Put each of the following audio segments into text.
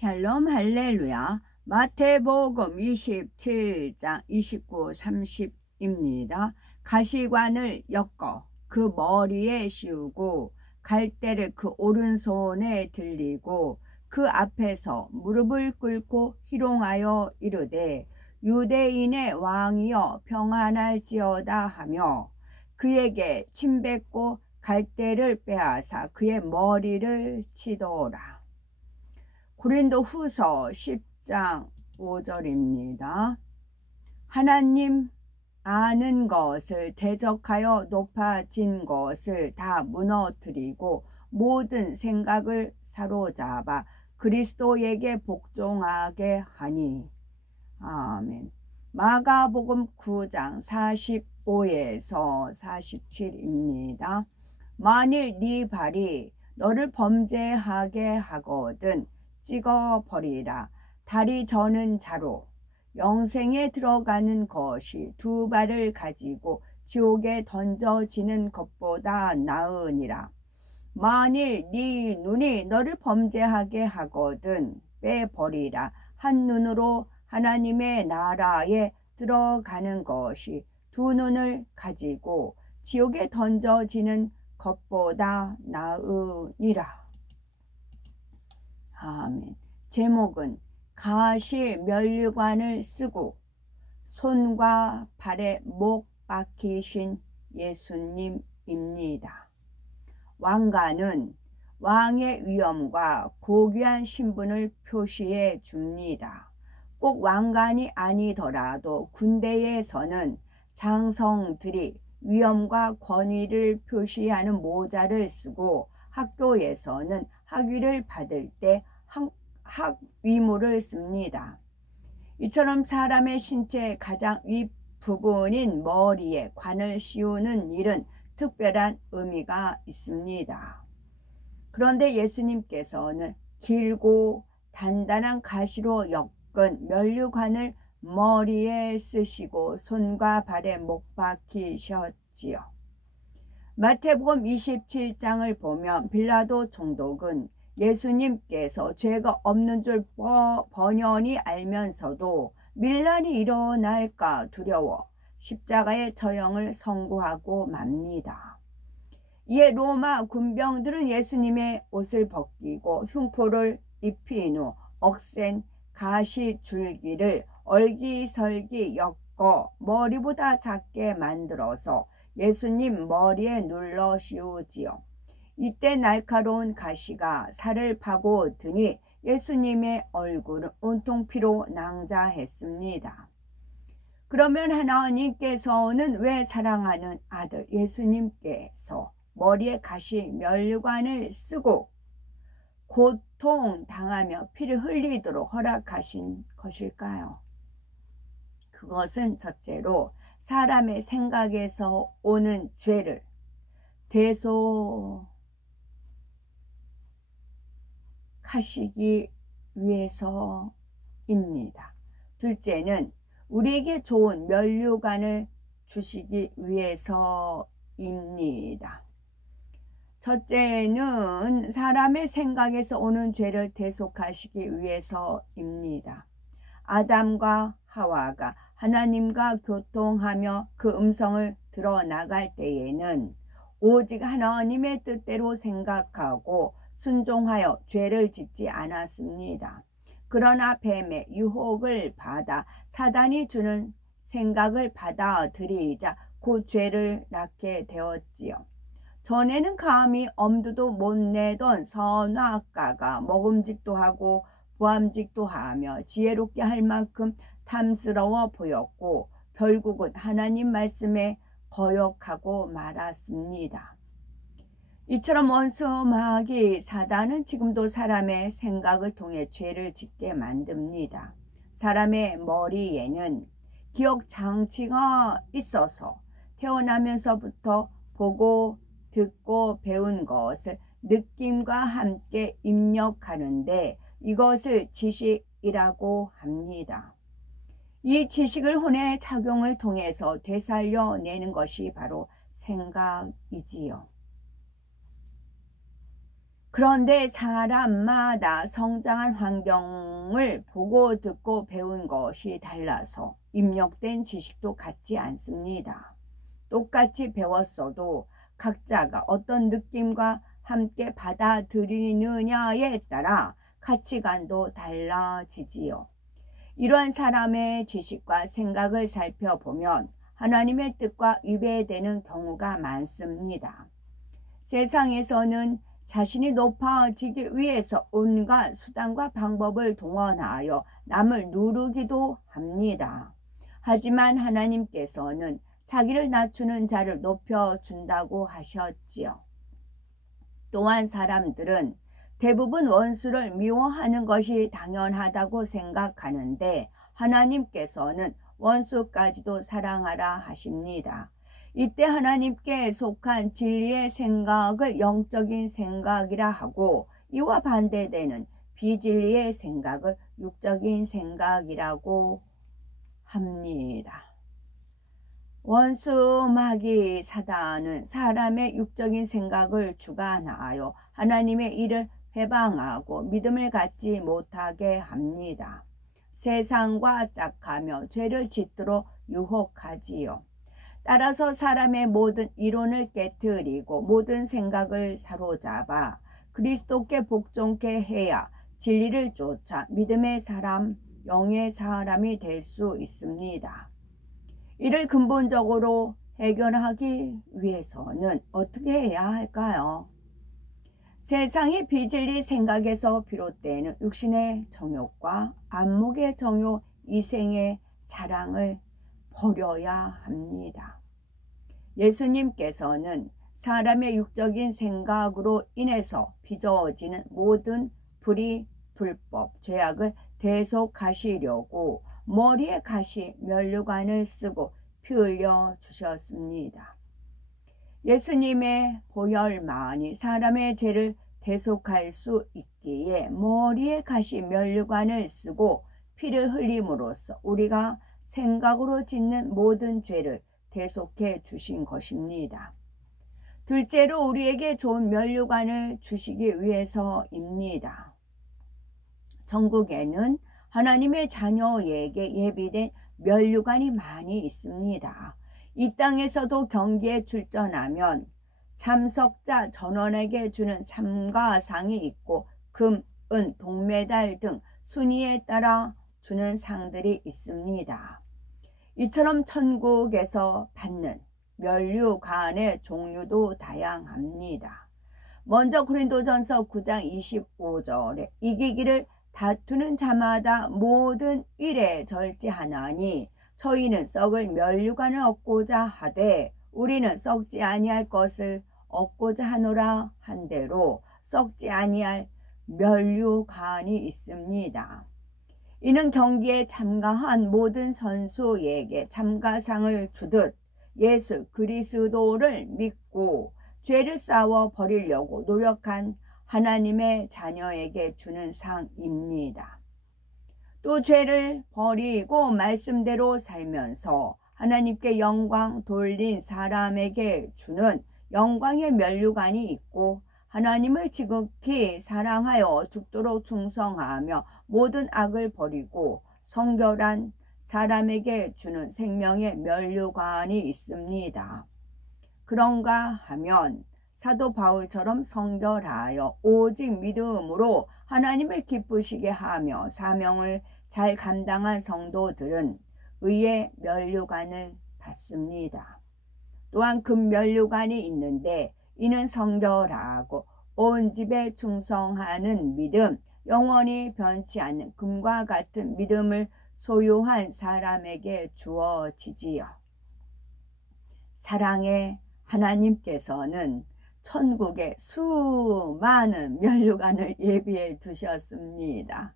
샬롬 할렐루야. 마태복음 27장 29, 30입니다. 가시관을 엮어 그 머리에 씌우고 갈대를 그 오른손에 들리고 그 앞에서 무릎을 꿇고 희롱하여 이르되 유대인의 왕이여 평안할지어다 하며 그에게 침 뱉고 갈대를 빼앗아 그의 머리를 치더라. 고린도 후서 10장 5절입니다. 하나님 아는 것을 대적하여 높아진 것을 다 무너뜨리고 모든 생각을 사로잡아 그리스도에게 복종하게 하니. 아멘. 마가복음 9장 45에서 47입니다. 만일 네 발이 너를 범죄하게 하거든 찍어버리라. 달이 저는 자로 영생에 들어가는 것이 두 발을 가지고 지옥에 던져지는 것보다 나으니라. 만일 네 눈이 너를 범죄하게 하거든 빼버리라. 한 눈으로 하나님의 나라에 들어가는 것이 두 눈을 가지고 지옥에 던져지는 것보다 나으니라. 아멘. 제목은 가시 면류관을 쓰고 손과 발에 못 박히신 예수님입니다. 왕관은 왕의 위엄과 고귀한 신분을 표시해 줍니다. 꼭 왕관이 아니더라도 군대에서는 장성들이 위엄과 권위를 표시하는 모자를 쓰고 학교에서는 학위를 받을 때 학위모를 씁니다. 이처럼 사람의 신체의 가장 윗부분인 머리에 관을 씌우는 일은 특별한 의미가 있습니다. 그런데 예수님께서는 길고 단단한 가시로 엮은 면류관을 머리에 쓰시고 손과 발에 못 박히셨지요. 마태복음 27장을 보면 빌라도 총독은 예수님께서 죄가 없는 줄 번연히 알면서도 밀란이 일어날까 두려워 십자가의 처형을 선고하고 맙니다. 이에 로마 군병들은 예수님의 옷을 벗기고 흉포를 입힌 후 억센 가시 줄기를 얼기설기 엮어 머리보다 작게 만들어서 예수님 머리에 눌러 씌우지요. 이때 날카로운 가시가 살을 파고 드니 예수님의 얼굴은 온통 피로 낭자했습니다. 그러면 하나님께서는 왜 사랑하는 아들 예수님께서 머리에 가시 면류관을 쓰고 고통당하며 피를 흘리도록 허락하신 것일까요? 그것은 첫째로 사람의 생각에서 오는 죄를 대속하시기 위해서입니다. 둘째는 우리에게 좋은 면류관을 주시기 위해서입니다. 첫째는 사람의 생각에서 오는 죄를 대속하시기 위해서입니다. 아담과 하와가 하나님과 교통하며 그 음성을 들어나갈 때에는 오직 하나님의 뜻대로 생각하고 순종하여 죄를 짓지 않았습니다. 그러나 뱀의 유혹을 받아 사단이 주는 생각을 받아들이자 그 죄를 낳게 되었지요. 전에는 감히 엄두도 못 내던 선악과가 먹음직도 하고 보암직도 하며 지혜롭게 할 만큼 탐스러워 보였고 결국은 하나님 말씀에 거역하고 말았습니다. 이처럼 원수 마귀 사단은 지금도 사람의 생각을 통해 죄를 짓게 만듭니다. 사람의 머리에는 기억 장치가 있어서 태어나면서부터 보고 듣고 배운 것을 느낌과 함께 입력하는데 이것을 지식이라고 합니다. 이 지식을 혼의 작용을 통해서 되살려내는 것이 바로 생각이지요. 그런데 사람마다 성장한 환경을 보고 듣고 배운 것이 달라서 입력된 지식도 같지 않습니다. 똑같이 배웠어도 각자가 어떤 느낌과 함께 받아들이느냐에 따라 가치관도 달라지지요. 이러한 사람의 지식과 생각을 살펴보면 하나님의 뜻과 위배되는 경우가 많습니다. 세상에서는 자신이 높아지기 위해서 온갖 수단과 방법을 동원하여 남을 누르기도 합니다. 하지만 하나님께서는 자기를 낮추는 자를 높여준다고 하셨지요. 또한 사람들은 대부분 원수를 미워하는 것이 당연하다고 생각하는데 하나님께서는 원수까지도 사랑하라 하십니다. 이때 하나님께 속한 진리의 생각을 영적인 생각이라 하고 이와 반대되는 비진리의 생각을 육적인 생각이라고 합니다. 원수 마귀 사단은 사람의 육적인 생각을 주관하여 하나님의 일을 회방하고 믿음을 갖지 못하게 합니다. 세상과 짝하며 죄를 짓도록 유혹하지요. 따라서 사람의 모든 이론을 깨트리고 모든 생각을 사로잡아 그리스도께 복종케 해야 진리를 쫓아 믿음의 사람, 영의 사람이 될 수 있습니다. 이를 근본적으로 해결하기 위해서는 어떻게 해야 할까요? 세상의 비진리 생각에서 비롯되는 육신의 정욕과 안목의 정욕, 이생의 자랑을 버려야 합니다. 예수님께서는 사람의 육적인 생각으로 인해서 빚어지는 모든 불의, 불법, 죄악을 대속하시려고 머리에 가시 면류관을 쓰고 피 흘려 주셨습니다. 예수님의 보혈만이 사람의 죄를 대속할 수 있기에 머리에 가시 면류관을 쓰고 피를 흘림으로써 우리가 생각으로 짓는 모든 죄를 대속해 주신 것입니다. 둘째로 우리에게 좋은 면류관을 주시기 위해서입니다. 전국에는 하나님의 자녀에게 예비된 면류관이 많이 있습니다. 이 땅에서도 경기에 출전하면 참석자 전원에게 주는 참가상이 있고 금, 은, 동메달 등 순위에 따라 주는 상들이 있습니다. 이처럼 천국에서 받는 면류관의 종류도 다양합니다. 먼저 고린도전서 9장 25절에 이기기를 다투는 자마다 모든 일에 절제하나니 저희는 썩을 면류관을 얻고자 하되 우리는 썩지 아니할 것을 얻고자 하노라 한대로 썩지 아니할 면류관이 있습니다. 이는 경기에 참가한 모든 선수에게 참가상을 주듯 예수 그리스도를 믿고 죄를 싸워 버리려고 노력한 하나님의 자녀에게 주는 상입니다. 또 죄를 버리고 말씀대로 살면서 하나님께 영광 돌린 사람에게 주는 영광의 면류관이 있고 하나님을 지극히 사랑하여 죽도록 충성하며 모든 악을 버리고 성결한 사람에게 주는 생명의 면류관이 있습니다. 그런가 하면 사도 바울처럼 성결하여 오직 믿음으로 하나님을 기쁘시게 하며 사명을 잘 감당한 성도들은 의의 면류관을 받습니다. 또한 금 면류관이 있는데 이는 성결하고 온 집에 충성하는 믿음, 영원히 변치 않는 금과 같은 믿음을 소유한 사람에게 주어지지요. 사랑의 하나님께서는 천국에 수많은 면류관을 예비해 두셨습니다.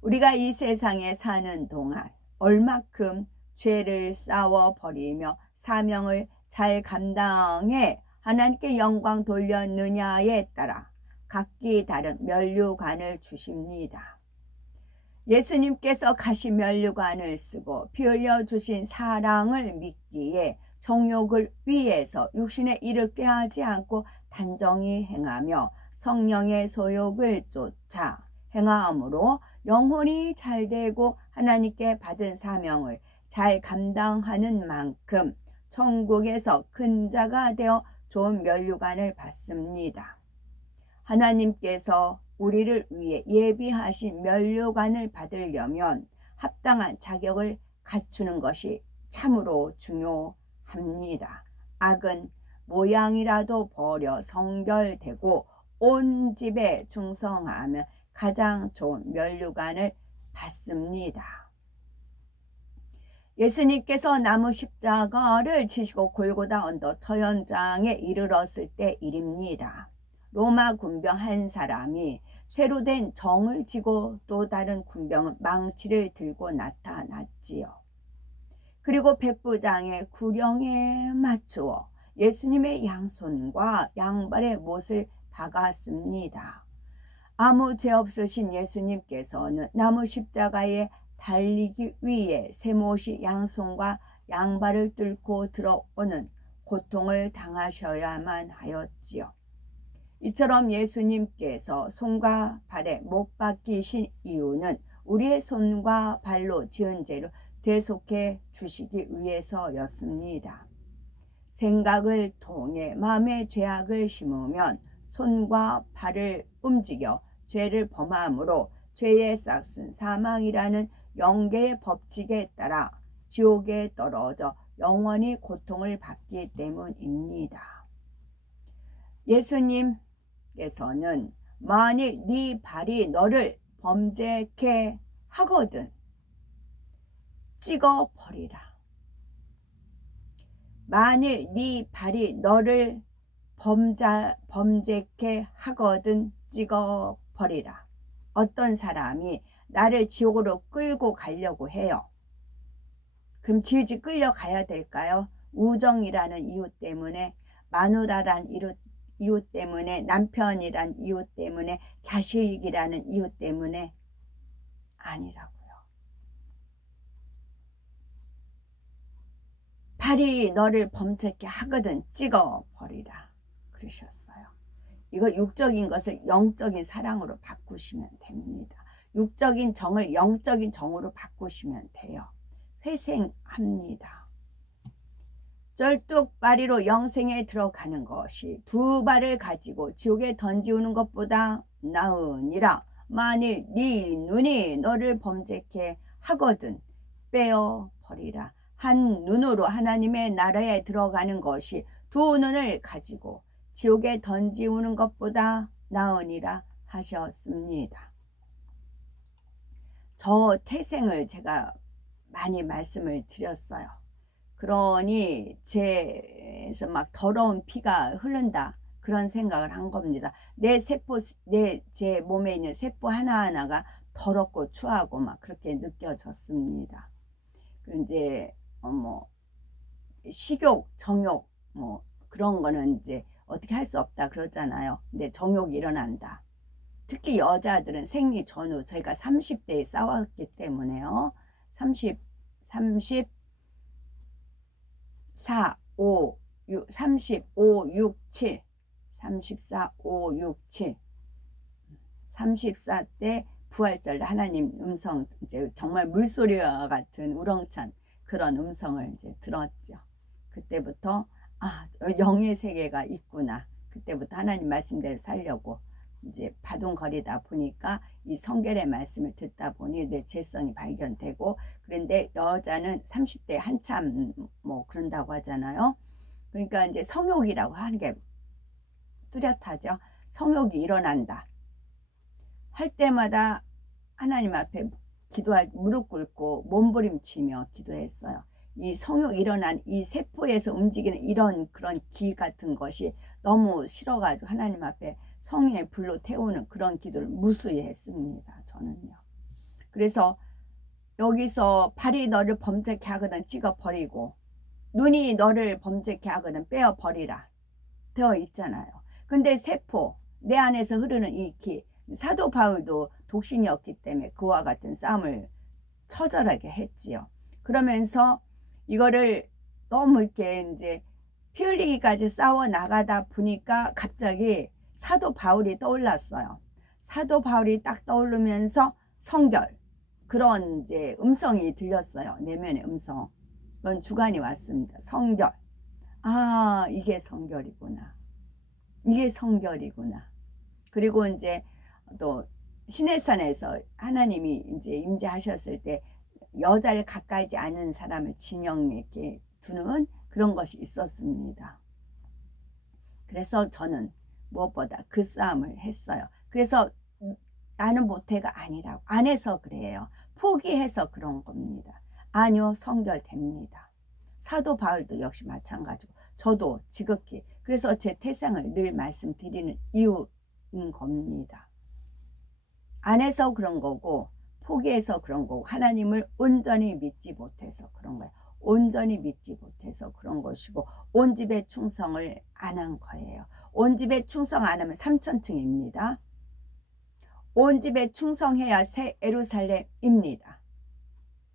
우리가 이 세상에 사는 동안 얼마큼 죄를 싸워 버리며 사명을 잘 감당해 하나님께 영광 돌렸느냐에 따라 각기 다른 면류관을 주십니다. 예수님께서 가시 면류관을 쓰고 피 흘려 주신 사랑을 믿기에 정욕을 위해서 육신의 일을 꾀하지 않고 단정히 행하며 성령의 소욕을 쫓아 행함으로 영혼이 잘 되고 하나님께 받은 사명을 잘 감당하는 만큼 천국에서 큰 자가 되어 좋은 면류관을 받습니다. 하나님께서 우리를 위해 예비하신 면류관을 받으려면 합당한 자격을 갖추는 것이 참으로 중요합니다. 악은 모양이라도 버려 성결되고 온 집에 충성하면 가장 좋은 면류관을 받습니다. 예수님께서 나무 십자가를 지시고 골고다 언덕 처연장에 이르렀을 때 일입니다. 로마 군병 한 사람이 쇠로 된 정을 쥐고 또 다른 군병은 망치를 들고 나타났지요. 그리고 백부장의 구령에 맞추어 예수님의 양손과 양발에 못을 박았습니다. 아무 죄 없으신 예수님께서는 나무 십자가에 달리기 위해 쇠못이 양손과 양발을 뚫고 들어오는 고통을 당하셔야만 하였지요. 이처럼 예수님께서 손과 발에 못 박히신 이유는 우리의 손과 발로 지은 죄를 대속해 주시기 위해서였습니다. 생각을 통해 마음의 죄악을 심으면 손과 발을 움직여 죄를 범함으로 죄의 싹은 사망이라는 영계의 법칙에 따라 지옥에 떨어져 영원히 고통을 받기 때문입니다. 예수님께서는 만일 네 발이 너를 범죄케 하거든 찍어버리라. 만일 네 발이 너를 범죄케 하거든 찍어버리라. 어떤 사람이 나를 지옥으로 끌고 가려고 해요. 그럼 질질 끌려가야 될까요? 우정이라는 이유 때문에, 마누라란 이유 때문에, 남편이란 이유 때문에, 자식이라는 이유 때문에 아니라고요. 발이 너를 범죄케 하거든 찍어버리라 그러셨어요. 이거 육적인 것을 영적인 사랑으로 바꾸시면 됩니다. 육적인 정을 영적인 정으로 바꾸시면 돼요. 회생합니다. 쩔뚝바리로 영생에 들어가는 것이 두 발을 가지고 지옥에 던지우는 것보다 나으니라. 만일 네 눈이 너를 범죄케 하거든 빼어버리라. 한 눈으로 하나님의 나라에 들어가는 것이 두 눈을 가지고 지옥에 던지우는 것보다 나으니라 하셨습니다. 저 태생을 제가 많이 말씀을 드렸어요. 그러니 제에서 막 더러운 피가 흐른다 그런 생각을 한 겁니다. 제 몸에 있는 세포 하나하나가 더럽고 추하고 막 그렇게 느껴졌습니다. 이제 식욕, 정욕 그런 거는 이제 어떻게 할 수 없다 그러잖아요. 근데 정욕이 일어난다. 특히 여자들은 생리 전후 저희가 30대에 싸웠기 때문에요. 34, 5, 6, 35, 6, 7 34, 5, 6, 7 34때 부활절 하나님 음성 이제 정말 물소리와 같은 우렁찬 그런 음성을 이제 들었죠. 그때부터 영의 세계가 있구나. 그때부터 하나님 말씀대로 살려고 이제 바둥거리다 보니까 이 성결의 말씀을 듣다 보니 내 죄성이 발견되고, 그런데 여자는 30대 한참 그런다고 하잖아요. 그러니까 이제 성욕이라고 하는 게 뚜렷하죠. 성욕이 일어난다 할 때마다 하나님 앞에 기도할 무릎 꿇고 몸부림치며 기도했어요. 이 성욕 일어난 이 세포에서 움직이는 이런 그런 기 같은 것이 너무 싫어가지고 하나님 앞에 성령의 불로 태우는 그런 기도를 무수히 했습니다. 저는요. 그래서 여기서 발이 너를 범죄케 하거든 찍어버리고 눈이 너를 범죄케 하거든 빼어버리라 되어 있잖아요. 근데 세포 내 안에서 흐르는 이 기, 사도 바울도 독신이었기 때문에 그와 같은 싸움을 처절하게 했지요. 그러면서 이거를 너무 이렇게 이제 피 흘리기까지 싸워 나가다 보니까 갑자기 사도 바울이 떠올랐어요. 사도 바울이 딱 떠오르면서 성결, 그런 이제 음성이 들렸어요. 내면의 음성. 그런 주관이 왔습니다. 성결. 아, 이게 성결이구나. 이게 성결이구나. 그리고 이제 또 시내산에서 하나님이 이제 임재하셨을 때 여자를 가까이지 않은 사람을 진영에게 두는 그런 것이 있었습니다. 그래서 저는 무엇보다 그 싸움을 했어요. 그래서 나는 모태가 아니라고 안 해서 그래요. 포기해서 그런 겁니다. 아니요, 성결됩니다. 사도 바울도 역시 마찬가지고 저도 지극히, 그래서 제 태생을 늘 말씀드리는 이유인 겁니다. 안 해서 그런 거고 포기해서 그런 거고 하나님을 온전히 믿지 못해서 그런 거예요. 온전히 믿지 못해서 그런 것이고 온 집에 충성을 안 한 거예요. 온 집에 충성 안 하면 3천층입니다. 온 집에 충성해야 새 예루살렘입니다.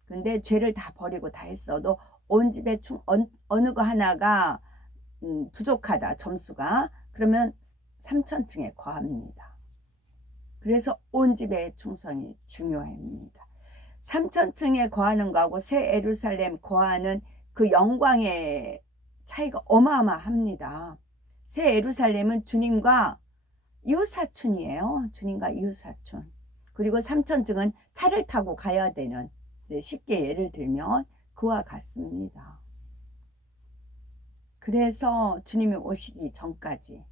근데 죄를 다 버리고 다 했어도 온 집에 어느 거 하나가 부족하다, 점수가, 그러면 3천층에 거합니다. 그래서 온 집의 충성이 중요합니다. 3천층에 거하는 거하고 새 예루살렘 거하는 그 영광의 차이가 어마어마합니다. 새 예루살렘은 주님과 이웃사촌이에요. 주님과 이웃사촌. 그리고 3천층은 차를 타고 가야 되는, 쉽게 예를 들면 그와 같습니다. 그래서 주님이 오시기 전까지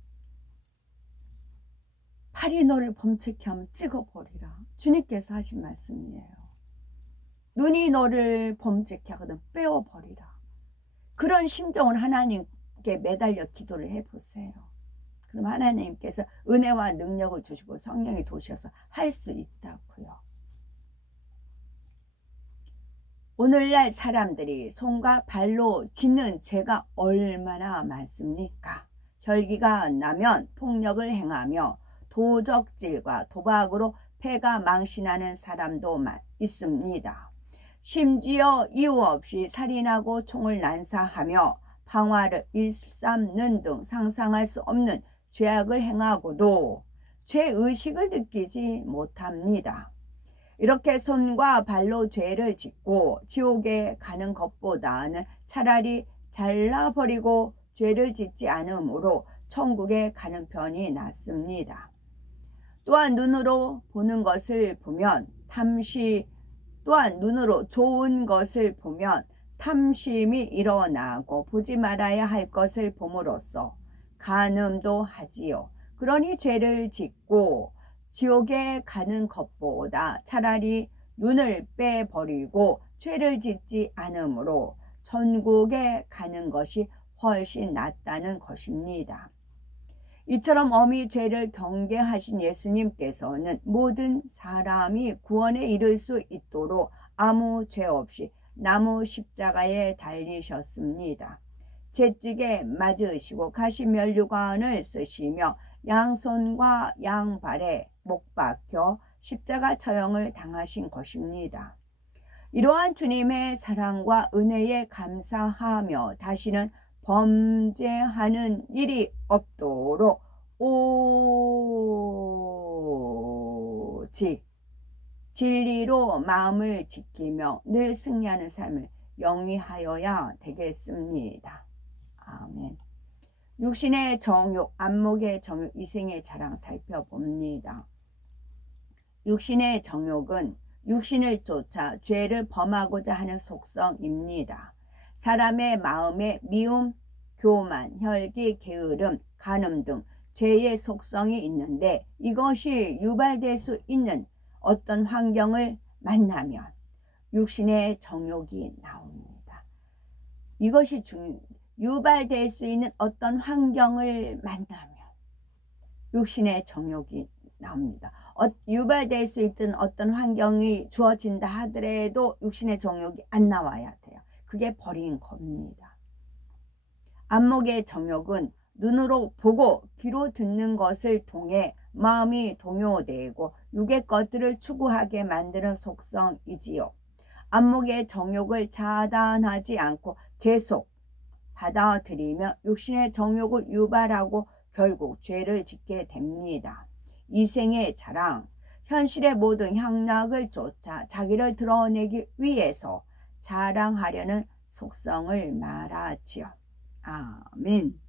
팔이 너를 범죄케 하면 찍어버리라. 주님께서 하신 말씀이에요. 눈이 너를 범죄케 하거든 빼어버리라. 그런 심정을 하나님께 매달려 기도를 해보세요. 그럼 하나님께서 은혜와 능력을 주시고 성령이 도셔서 할 수 있다고요. 오늘날 사람들이 손과 발로 짓는 죄가 얼마나 많습니까? 혈기가 나면 폭력을 행하며 도적질과 도박으로 패가 망신하는 사람도 있습니다. 심지어 이유 없이 살인하고 총을 난사하며 방화를 일삼는 등 상상할 수 없는 죄악을 행하고도 죄의식을 느끼지 못합니다. 이렇게 손과 발로 죄를 짓고 지옥에 가는 것보다는 차라리 잘라버리고 죄를 짓지 않으므로 천국에 가는 편이 낫습니다. 또한 눈으로 보는 것을 보면 또한 눈으로 좋은 것을 보면 탐심이 일어나고 보지 말아야 할 것을 봄으로써 간음도 하지요. 그러니 죄를 짓고 지옥에 가는 것보다 차라리 눈을 빼버리고 죄를 짓지 않으므로 천국에 가는 것이 훨씬 낫다는 것입니다. 이처럼 엄히 죄를 경계하신 예수님께서는 모든 사람이 구원에 이를 수 있도록 아무 죄 없이 나무 십자가에 달리셨습니다. 채찍에 맞으시고 가시면류관을 쓰시며 양손과 양발에 못 박혀 십자가 처형을 당하신 것입니다. 이러한 주님의 사랑과 은혜에 감사하며 다시는 범죄하는 일이 없도록 오직 진리로 마음을 지키며 늘 승리하는 삶을 영위하여야 되겠습니다. 아멘. 육신의 정욕, 안목의 정욕, 이생의 자랑 살펴봅니다. 육신의 정욕은 육신을 쫓아 죄를 범하고자 하는 속성입니다. 사람의 마음에 미움, 교만, 혈기, 게으름, 간음 등 죄의 속성이 있는데 이것이 유발될 수 있는 어떤 환경을 만나면 육신의 정욕이 나옵니다. 이것이 유발될 수 있는 어떤 환경을 만나면 육신의 정욕이 나옵니다. 유발될 수 있던 어떤 환경이 주어진다 하더라도 육신의 정욕이 안 나와야 돼요. 그게 버린 겁니다. 안목의 정욕은 눈으로 보고 귀로 듣는 것을 통해 마음이 동요되고 육의 것들을 추구하게 만드는 속성이지요. 안목의 정욕을 차단하지 않고 계속 받아들이며 육신의 정욕을 유발하고 결국 죄를 짓게 됩니다. 이 생의 자랑, 현실의 모든 향락을 쫓아 자기를 드러내기 위해서 자랑하려는 속성을 말하지요. 아멘.